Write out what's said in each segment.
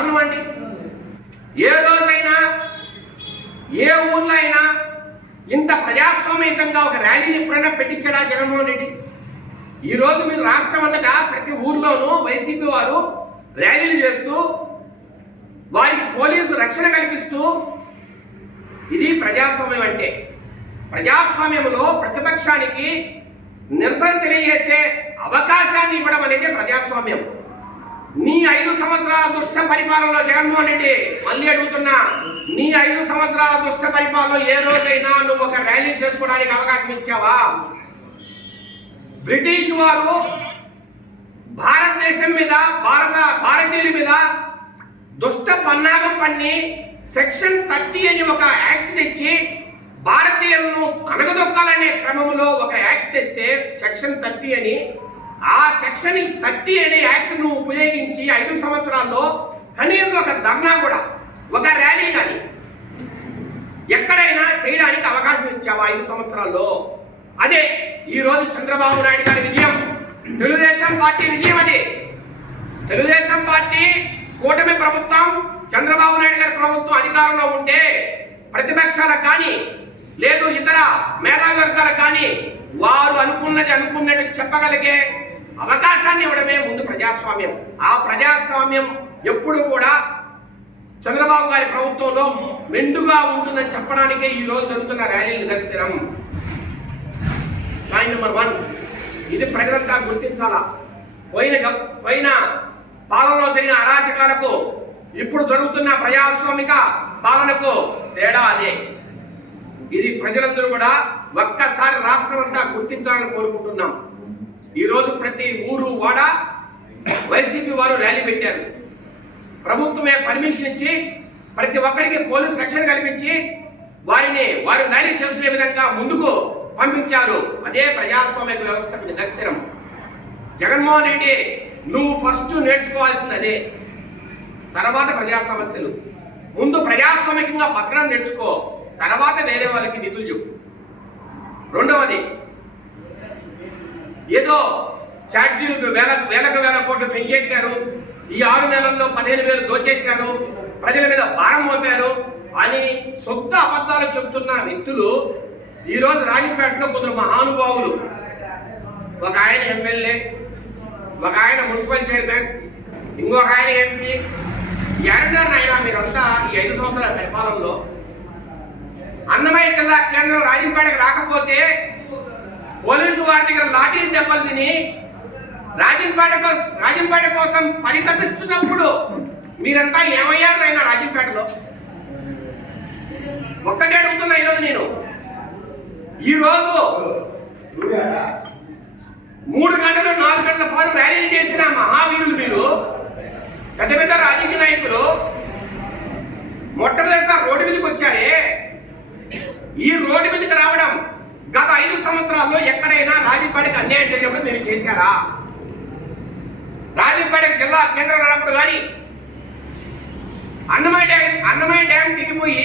దారుణం అండి ఏ రోజైనా ఏ ఊర్లో అయినా ఇంత ప్రజాస్వామ్యతంగా ఒక ర్యాలీని ఎప్పుడైనా పెట్టించాడా జగన్మోహన్ రెడ్డి? ఈ రోజు మీరు రాష్ట్రం అంతటా ప్రతి ఊర్లోనూ వైసీపీ వారు ర్యాలీలు చేస్తూ వారికి పోలీసు రక్షణ కల్పిస్తూ ఇది ప్రజాస్వామ్యం అంటే. ప్రజాస్వామ్యంలో ప్రతిపక్షానికి నిరసన తెలియజేసే అవకాశాన్ని ఇవ్వడం అనేది ప్రజాస్వామ్యం. నీ ఐదు సంవత్సరాల దుష్ట పరిపాలనలో జగన్మోహన్ రెడ్డి మళ్ళీ అడుగుతున్నా నీ ఐదు సంవత్సరాల దుష్ట పరిపాలనలో ఏ రోజైనా నువ్వు ఒక ర్యాలీ చేసుకోవడానికి అవకాశం ఇచ్చావా? బ్రిటిష్ వారు భారతదేశం మీద భారత భారతీయుల మీద దుష్ట పన్నాగం పన్ని సెక్షన్ థర్టీ అని ఒక యాక్ట్ తెచ్చి భారతీయులను అణగదొక్కాలనే క్రమంలో ఒక యాక్ట్ తెస్తే సెక్షన్ థర్టీ అని ఆ సెక్షన్ థర్టీ అనే యాక్ట్ను ఉపయోగించి సంవత్సరాల్లో కనీసం ఒక ధర్నా కూడా ఒక ర్యాలీ కానీ ఎక్కడైనా చేయడానికి అవకాశం ఇచ్చావా ఐదు సంవత్సరాల్లో? అదే ఈ రోజు చంద్రబాబు నాయుడు గారి విజయం. తెలుగుదేశం పార్టీ విజయం అదే. తెలుగుదేశం పార్టీ కూటమి ప్రభుత్వం చంద్రబాబు నాయుడు గారి ప్రభుత్వం అధికారంలో ఉంటే ప్రతిపక్షాలకు కానీ లేదు ఇతర మేధావి వర్గాలకు కానీ వారు అనుకున్నది అనుకున్నట్టు చెప్పగలిగే అవకాశాన్ని ఇవ్వడమే ముందు ప్రజాస్వామ్యం. ఆ ప్రజాస్వామ్యం ఎప్పుడు కూడా చంద్రబాబు గారి ప్రభుత్వంలో మెండుగా ఉంటుందని చెప్పడానికే ఈ రోజు జరుగుతున్న ర్యాలీ నిదర్శనం. పాయింట్ నెంబర్ వన్ ఇది ప్రజలంతా గుర్తించాలా? పోయిన పోయిన పాలనలో జరిగిన అరాచకాలకు ఇప్పుడు జరుగుతున్న ప్రజాస్వామిక పాలనకు తేడా అదే. ఇది ప్రజలందరూ కూడా ఒక్కసారి రాష్ట్రం అంతా గుర్తించాలని కోరుకుంటున్నాం. ఈరోజు ప్రతి ఊరు వాడ వైసీపీ వారు ర్యాలీ పెట్టారు. ప్రభుత్వమే పర్మిషన్ ఇచ్చి ప్రతి ఒక్కరికి పోలీసు రక్షణ కల్పించి వారిని వారు ర్యాలీ చేసుకునే విధంగా ముందుకు పంపించారు. అదే ప్రజాస్వామ్య వ్యవస్థకు నిదర్శనం జగన్మోహన్ రెడ్డి నువ్వు ఫస్ట్ నేర్చుకోవాల్సింది అదే. తర్వాత ప్రజా సమస్యలు. ముందు ప్రజాస్వామికంగా బతకడం నేర్చుకో. తర్వాత వేరే వాళ్ళకి నిధులు చెప్పు. రెండవది ఏదో ఛార్జీలు వేల వేలకు వేల కోట్లు పెంచేశారు. ఈ ఆరు నెలల్లో పదిహేను వేలు దోచేశారు. ప్రజల మీద భారం మోపారు. అని సొంత అబద్ధాలు చెబుతున్న వ్యక్తులు ఈరోజు రాజంపేటలో కొందరు మహానుభావులు. ఒక ఆయన ఎమ్మెల్యే ఒక ఆయన మున్సిపల్ చైర్మన్ ఇంకొక ఆయన ఎంపీ. ఎడగారు అయినా మీరంతా ఈ ఐదు సంవత్సరాల పరిపాలనలో అన్నమయ్య జిల్లా కేంద్రం రాజంపేటకు రాకపోతే పోలీసు వారి దగ్గర లాఠీలు దెబ్బలు తిని రాజంపేట రాజంపేట కోసం పరితపిస్తున్నప్పుడు మీరంతా ఏమయ్యారు అయినా రాజంపేటలో ఒక్కటే అడుగుతున్నా ఈరోజు నేను. ఈరోజు మూడు గంటలు నాలుగు గంటల పాటు ర్యాలీలు చేసిన మహావీరులు మీరు పెద్ద పెద్ద రాజకీయ నాయకులు మొట్టమొదటిసారి రోడ్డు మీదకి వచ్చారే. ఈ రోడ్డు మీదకి రావడం గత ఐదు సంవత్సరాల్లో ఎక్కడైనా రాజీపాడికి అన్యాయం జరిగినప్పుడు మీరు చేశారా? రాజీపాడికి జిల్లా కేంద్రం రానప్పుడు కానీ అన్నమయ్య డ్యామ్ అన్నమయ్య డ్యామ్ దిగిపోయి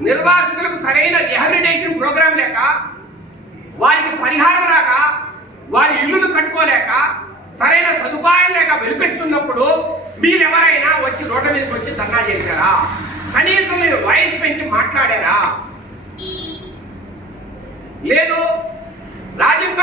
నిర్వాసితులకు సరైన రిహాబిలిటేషన్ ప్రోగ్రాం లేక వారికి పరిహారం రాక వారి ఇల్లులు కట్టుకోలేక సరైన సదుపాయం లేక వినిపిస్తున్నప్పుడు మీరెవరైనా వచ్చి రోడ్ల మీదకి వచ్చి ధర్నా చేశారా? కనీసం మీరు వయసు పెంచి మాట్లాడారా? లేదు. రాజీవ్